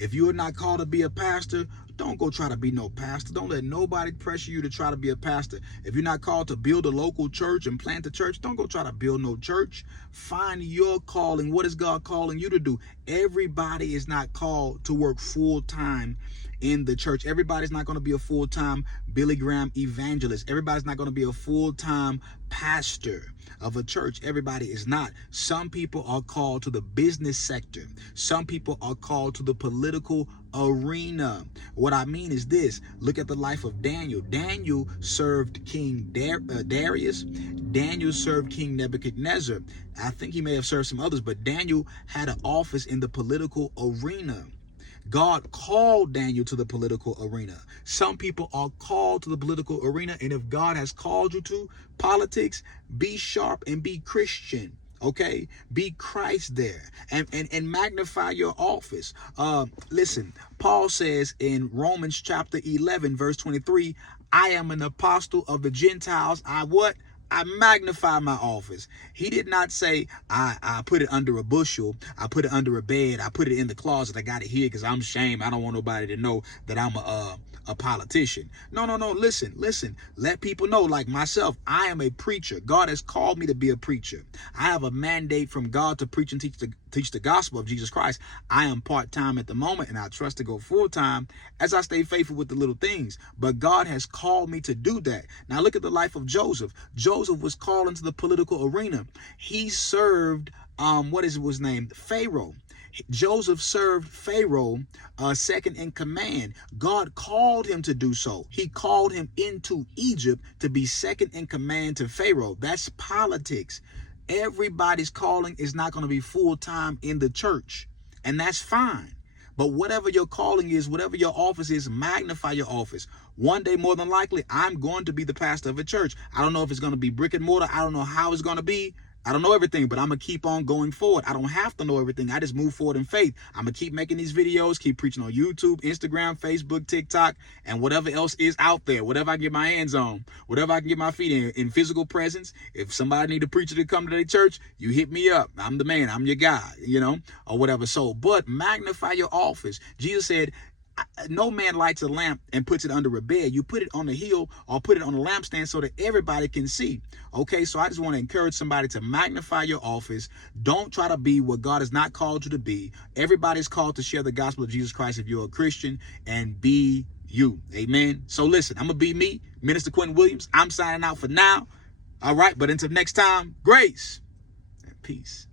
If you are not called to be a pastor, don't go try to be no pastor. Don't let nobody pressure you to try to be a pastor. If you're not called to build a local church and plant a church, don't go try to build no church. Find your calling. What is God calling you to do? Everybody is not called to work full time in the church. Everybody's not going to be a full-time Billy Graham evangelist. Everybody's not going to be a full-time pastor of a church. Everybody is not. Some people are called to the business sector. Some people are called to the political arena. What I mean is this. Look at the life of Daniel. Daniel served King Darius. Daniel served King Nebuchadnezzar. I think he may have served some others, but Daniel had an office in the political arena. God called Daniel to the political arena. Some people are called to the political arena, and if God has called you to politics, be sharp and be Christian. Okay, be Christ there, and magnify your office. Listen, Paul says in Romans chapter 11 verse 23, I am an apostle of the Gentiles. I magnify my office. He did not say, I put it under a bushel. I put it under a bed. I put it in the closet. I got it here because I'm ashamed. I don't want nobody to know that I'm a politician. No. Listen. Let people know, like myself, I am a preacher. God has called me to be a preacher. I have a mandate from God to preach and teach the gospel of Jesus Christ. I am part-time at the moment, and I trust to go full-time as I stay faithful with the little things. But God has called me to do that. Now look at the life of Joseph. Joseph was called into the political arena. He served, his name? Pharaoh. Joseph served Pharaoh second in command. God called him to do so. He called him into Egypt to be second in command to Pharaoh. That's politics. Everybody's calling is not going to be full-time in the church, and that's fine. But whatever your calling is, whatever your office is, magnify your office. One day, more than likely, I'm going to be the pastor of a church. I don't know if it's going to be brick and mortar. I don't know how it's going to be. I don't know everything, but I'm going to keep on going forward. I don't have to know everything. I just move forward in faith. I'm going to keep making these videos, keep preaching on YouTube, Instagram, Facebook, TikTok, and whatever else is out there, whatever I can get my hands on, whatever I can get my feet in physical presence. If somebody need a preacher to come to their church, you hit me up. I'm the man. I'm your guy, or whatever. So, but magnify your office. Jesus said, no man lights a lamp and puts it under a bed. You put it on the hill or put it on a lampstand so that everybody can see. Okay, so I just want to encourage somebody to magnify your office. Don't try to be what God has not called you to be. Everybody's called to share the gospel of Jesus Christ if you're a Christian, and be you. Amen. So listen, I'm going to be me, Minister Quentin Williams. I'm signing out for now. All right, but until next time, grace and peace.